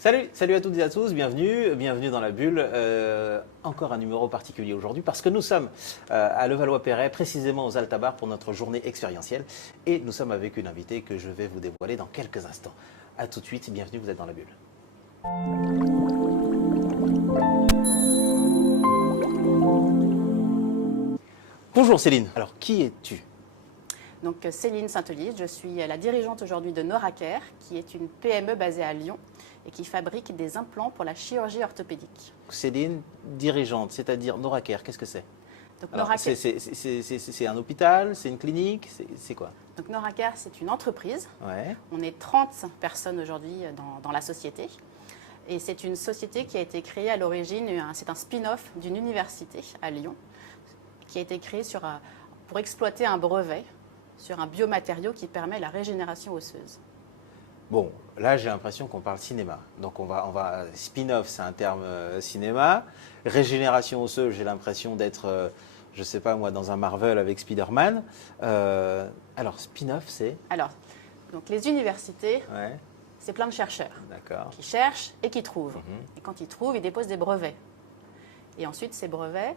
Salut à toutes et à tous, bienvenue dans la bulle. Encore un numéro particulier aujourd'hui parce que nous sommes à Levallois-Perret, précisément aux Altabars pour notre journée expérientielle. Et nous sommes avec une invitée que je vais vous dévoiler dans quelques instants. A tout de suite, bienvenue, vous êtes dans la bulle. Bonjour Céline, alors qui es-tu ? Donc Céline Saint-Elise, je suis la dirigeante aujourd'hui de Noracare, qui est une PME basée à Lyon et qui fabrique des implants pour la chirurgie orthopédique. Céline, dirigeante, c'est-à-dire Noracare, qu'est-ce que c'est ? Donc, Alors, Noracare, c'est un hôpital, c'est une clinique, c'est quoi ? donc Noracare, c'est une entreprise. Ouais. On est 30 personnes aujourd'hui dans la société. Et c'est une société qui a été créée à l'origine, c'est un spin-off d'une université à Lyon, qui a été créée pour exploiter un brevet sur un biomatériau qui permet la régénération osseuse. Bon, là j'ai l'impression qu'on parle cinéma. Donc on va spin-off, c'est un terme cinéma. Régénération osseuse, j'ai l'impression d'être, je sais pas moi, dans un Marvel avec Spider-Man. Alors spin-off, c'est Alors, donc les universités, ouais, c'est plein de chercheurs d'accord. qui cherchent et qui trouvent. Mhm. Et quand ils trouvent, ils déposent des brevets. Et ensuite, ces brevets,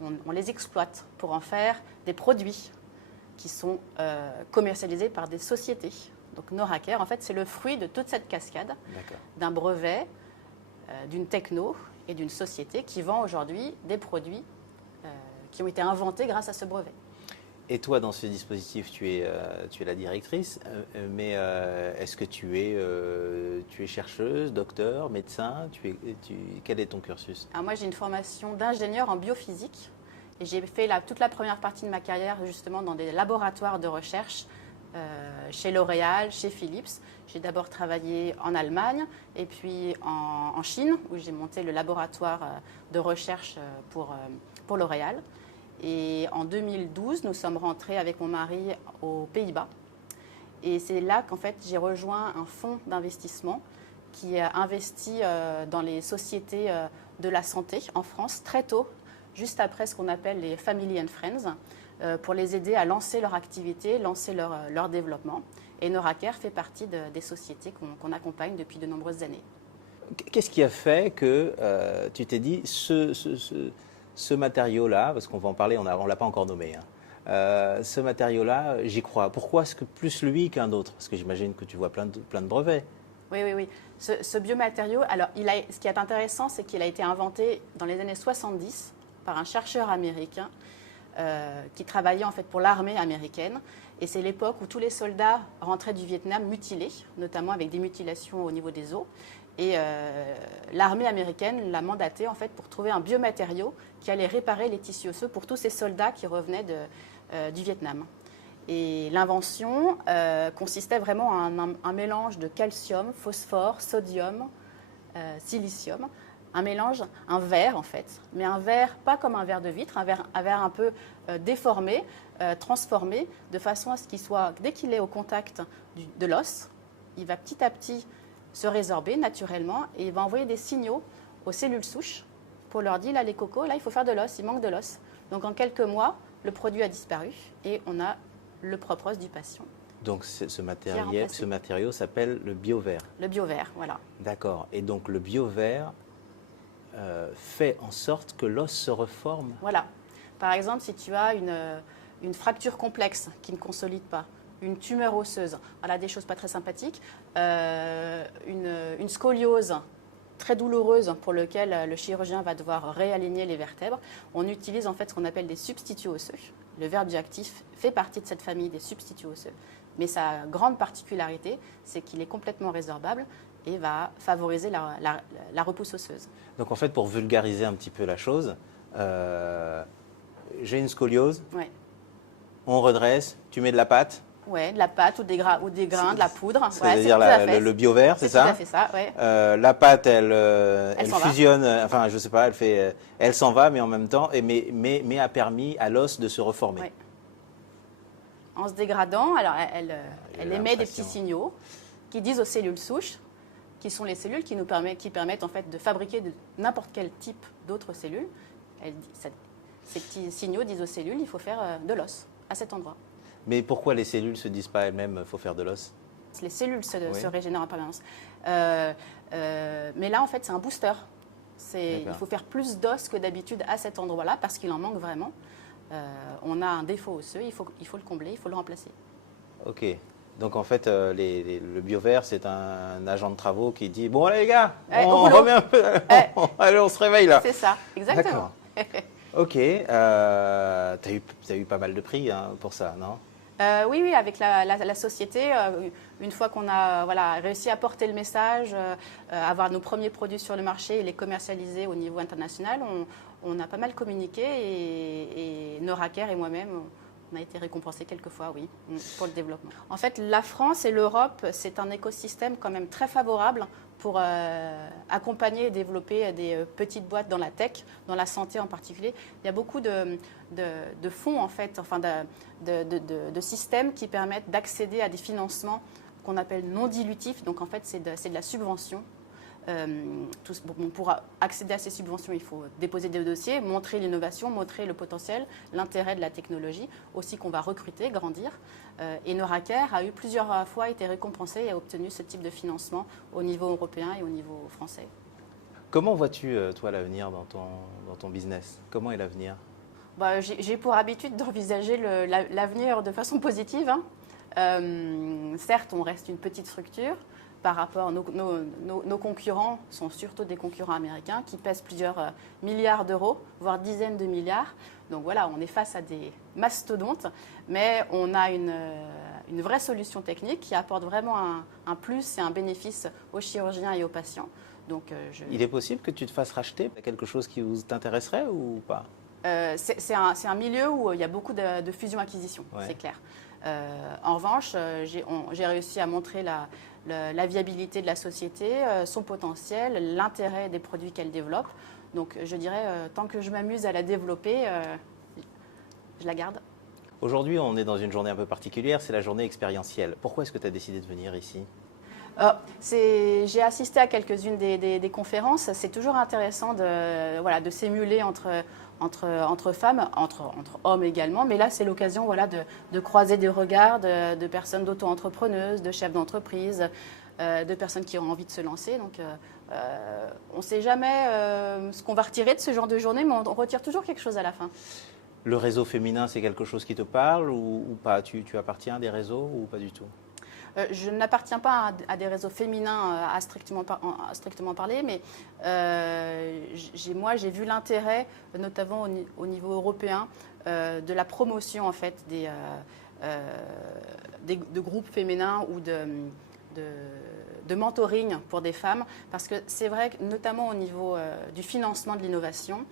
on les exploite pour en faire des produits qui sont commercialisés par des sociétés. Donc Noracare, en fait, c'est le fruit de toute cette cascade D'accord. d'un brevet, d'une techno et d'une société qui vend aujourd'hui des produits qui ont été inventés grâce à ce brevet. Et toi, dans ce dispositif, tu es la directrice, mais est-ce que tu es chercheuse, docteur, médecin quel est ton cursus ? Alors moi, j'ai une formation d'ingénieur en biophysique et j'ai fait toute la première partie de ma carrière justement dans des laboratoires de recherche chez L'Oréal, chez Philips. J'ai d'abord travaillé en Allemagne et puis en Chine où j'ai monté le laboratoire de recherche pour L'Oréal. Et en 2012, nous sommes rentrés avec mon mari aux Pays-Bas. Et c'est là qu'en fait, j'ai rejoint un fonds d'investissement qui a investi dans les sociétés de la santé en France très tôt, juste après ce qu'on appelle les Family and Friends, pour les aider à lancer leur activité, lancer leur développement. Et Noracare fait partie des sociétés qu'on accompagne depuis de nombreuses années. Qu'est-ce qui a fait que tu t'es dit ce matériau-là, parce qu'on va en parler, on ne l'a pas encore nommé, hein, ce matériau-là, j'y crois. Pourquoi est-ce que plus lui qu'un autre ? Parce que j'imagine que tu vois plein de brevets. Oui. Ce biomatériau, alors ce qui est intéressant, c'est qu'il a été inventé dans les années 70 par un chercheur américain qui travaillait en fait pour l'armée américaine. Et c'est l'époque où tous les soldats rentraient du Vietnam mutilés, notamment avec des mutilations au niveau des os. Et l'armée américaine l'a mandaté en fait pour trouver un biomatériau qui allait réparer les tissus osseux pour tous ces soldats qui revenaient du Vietnam. Et l'invention consistait vraiment en un mélange de calcium, phosphore, sodium, silicium. Un mélange, un verre en fait, mais un verre pas comme un verre de vitre, un verre un peu déformé, transformé, de façon à ce qu'il soit, dès qu'il est au contact de l'os, il va petit à petit se résorber naturellement et il va envoyer des signaux aux cellules souches pour leur dire, là les cocos, là il faut faire de l'os, il manque de l'os. Donc en quelques mois, le produit a disparu et on a le propre os du patient. Donc ce matériau s'appelle le BioVer. Le BioVer, voilà. D'accord. Et donc le BioVer fait en sorte que l'os se reforme. Voilà. Par exemple, si tu as une fracture complexe qui ne consolide pas, une tumeur osseuse, voilà des choses pas très sympathiques, une scoliose très douloureuse pour laquelle le chirurgien va devoir réaligner les vertèbres, on utilise en fait ce qu'on appelle des substituts osseux. Le verre bioactif fait partie de cette famille des substituts osseux. Mais sa grande particularité, c'est qu'il est complètement résorbable et va favoriser la repousse osseuse. Donc en fait, pour vulgariser un petit peu la chose, j'ai une scoliose, Ouais. on redresse, tu mets de la pâte. Ouais, de la pâte ou des grains, de la poudre. C'est-à-dire le BioVer, c'est ça ? C'est tout à fait ça, ouais. La pâte, elle s'en fusionne, enfin je sais pas, elle s'en va, mais en même temps, mais a permis à l'os de se reformer. Ouais. En se dégradant, alors elle émet des petits l'impression. signaux qui disent aux cellules souches, qui sont les cellules qui permettent en fait de fabriquer n'importe quel type d'autres cellules. Ces petits signaux disent aux cellules, il faut faire de l'os à cet endroit. Mais pourquoi les cellules ne se disent pas elles-mêmes, il faut faire de l'os ? Les cellules se régénèrent en permanence. Mais là, en fait, c'est un booster. Il D'accord. faut faire plus d'os que d'habitude à cet endroit-là parce qu'il en manque vraiment. On a un défaut osseux, il faut le combler, il faut le remplacer. Ok. Donc en fait, le BioVert, c'est un agent de travaux qui dit bon allez les gars, Au on boulot. remet un peu, allez on se réveille là. C'est ça, exactement. Ok. T'as eu pas mal de prix hein, pour ça, non? Oui, avec la société, une fois qu'on a réussi à porter le message, avoir nos premiers produits sur le marché et les commercialiser au niveau international, on a pas mal communiqué et Noraker et moi-même, on a été récompensés quelques fois, oui, pour le développement. En fait, la France et l'Europe, c'est un écosystème quand même très favorable pour accompagner et développer des petites boîtes dans la tech, dans la santé en particulier. Il y a beaucoup de fonds, en fait, enfin de systèmes qui permettent d'accéder à des financements qu'on appelle non dilutifs. Donc, en fait, c'est de la subvention. Pour accéder à ces subventions, il faut déposer des dossiers, montrer l'innovation, montrer le potentiel, l'intérêt de la technologie, aussi qu'on va recruter, grandir. Et Noraker a eu plusieurs fois été récompensé et a obtenu ce type de financement au niveau européen et au niveau français. Comment vois-tu, toi, l'avenir dans ton business? Comment est l'avenir? J'ai pour habitude d'envisager l'avenir de façon positive. Hein. Certes, on reste une petite structure. Par rapport, nos concurrents sont surtout des concurrents américains qui pèsent plusieurs milliards d'euros, voire dizaines de milliards. Donc voilà, on est face à des mastodontes, mais on a une vraie solution technique qui apporte vraiment un plus et un bénéfice aux chirurgiens et aux patients. Donc, Il est possible que tu te fasses racheter quelque chose qui vous t'intéresserait ou pas? C'est un milieu où il y a beaucoup de fusion-acquisition, Ouais. c'est clair. En revanche, j'ai réussi à montrer la viabilité de la société, son potentiel, l'intérêt des produits qu'elle développe. Donc je dirais, tant que je m'amuse à la développer, je la garde. Aujourd'hui, on est dans une journée un peu particulière, c'est la journée expérientielle. Pourquoi est-ce que tu as décidé de venir ici? J'ai assisté à quelques-unes des conférences. C'est toujours intéressant de s'émuler entre femmes, entre hommes également. Mais là, c'est l'occasion de croiser des regards de personnes d'auto-entrepreneuses, de chefs d'entreprise, de personnes qui ont envie de se lancer. Donc, on ne sait jamais ce qu'on va retirer de ce genre de journée, mais on retire toujours quelque chose à la fin. Le réseau féminin, c'est quelque chose qui te parle ou pas? Tu appartiens à des réseaux ou pas du tout? Je n'appartiens pas à des réseaux féminins à strictement parler, mais j'ai vu l'intérêt, notamment au niveau européen, de la promotion en fait de groupes féminins ou de mentoring pour des femmes, parce que c'est vrai que notamment au niveau du financement de l'innovation,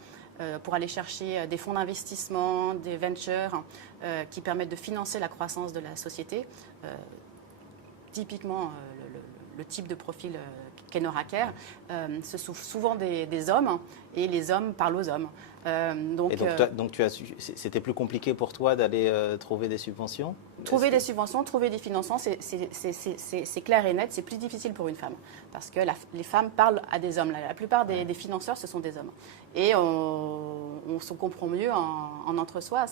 pour aller chercher des fonds d'investissement, des ventures qui permettent de financer la croissance de la société. Typiquement, le type de profil qu'est Noraker, ce sont souvent des hommes et les hommes parlent aux hommes. Donc c'était plus compliqué pour toi d'aller trouver des subventions? Trouver des subventions, trouver des financements, c'est clair et net, c'est plus difficile pour une femme. Parce que les femmes parlent à des hommes. La plupart des financeurs, ce sont des hommes. Et on se comprend mieux en entre-soi,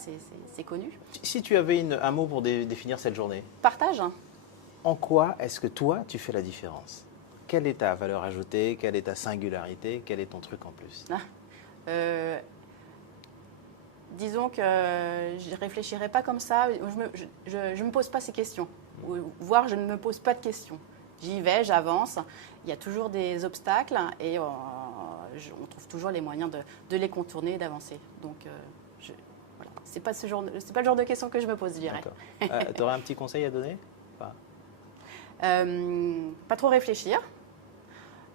c'est connu. Si tu avais un mot pour définir cette journée? Partage. En quoi est-ce que toi, tu fais la différence? Quelle est ta valeur ajoutée? Quelle est ta singularité? Quel est ton truc en plus? Disons que je ne réfléchirai pas comme ça. Je ne me pose pas ces questions. Voire, je ne me pose pas de questions. J'y vais, j'avance. Il y a toujours des obstacles et on trouve toujours les moyens de les contourner et d'avancer. Donc, voilà. C'est pas le genre de questions que je me pose, je dirais. Tu aurais un petit conseil à donner? Pas trop réfléchir.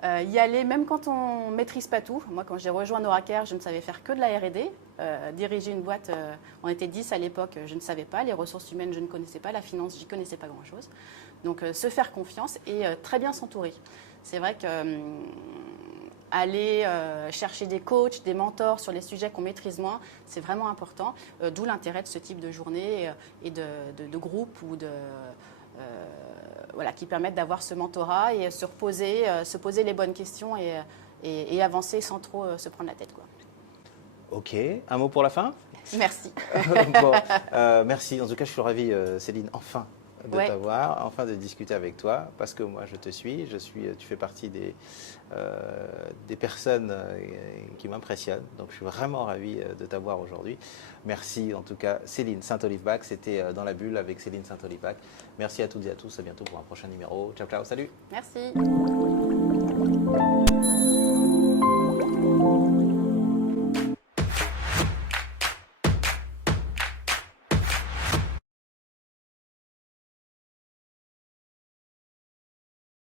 Y aller même quand on ne maîtrise pas tout. Moi, quand j'ai rejoint Noraker, je ne savais faire que de la R&D. Diriger une boîte, on était 10 à l'époque, je ne savais pas. Les ressources humaines, je ne connaissais pas. La finance, j'y connaissais pas grand-chose. Donc, se faire confiance et très bien s'entourer. C'est vrai que aller chercher des coachs, des mentors sur les sujets qu'on maîtrise moins, c'est vraiment important. D'où l'intérêt de ce type de journée et de groupe ou qui permettent d'avoir ce mentorat et se poser les bonnes questions et avancer sans trop se prendre la tête, quoi. Ok, un mot pour la fin? Merci. Bon, merci. En tout cas, je suis ravi, Céline. Enfin, de t'avoir, enfin de discuter avec toi, parce que moi je te suis, tu fais partie des personnes qui m'impressionnent, donc je suis vraiment ravi de t'avoir aujourd'hui. Merci en tout cas Céline Saint-Olivebach, c'était Dans la bulle avec Céline Saint-Olivebach. Merci à toutes et à tous, à bientôt pour un prochain numéro. Ciao ciao, salut. Merci.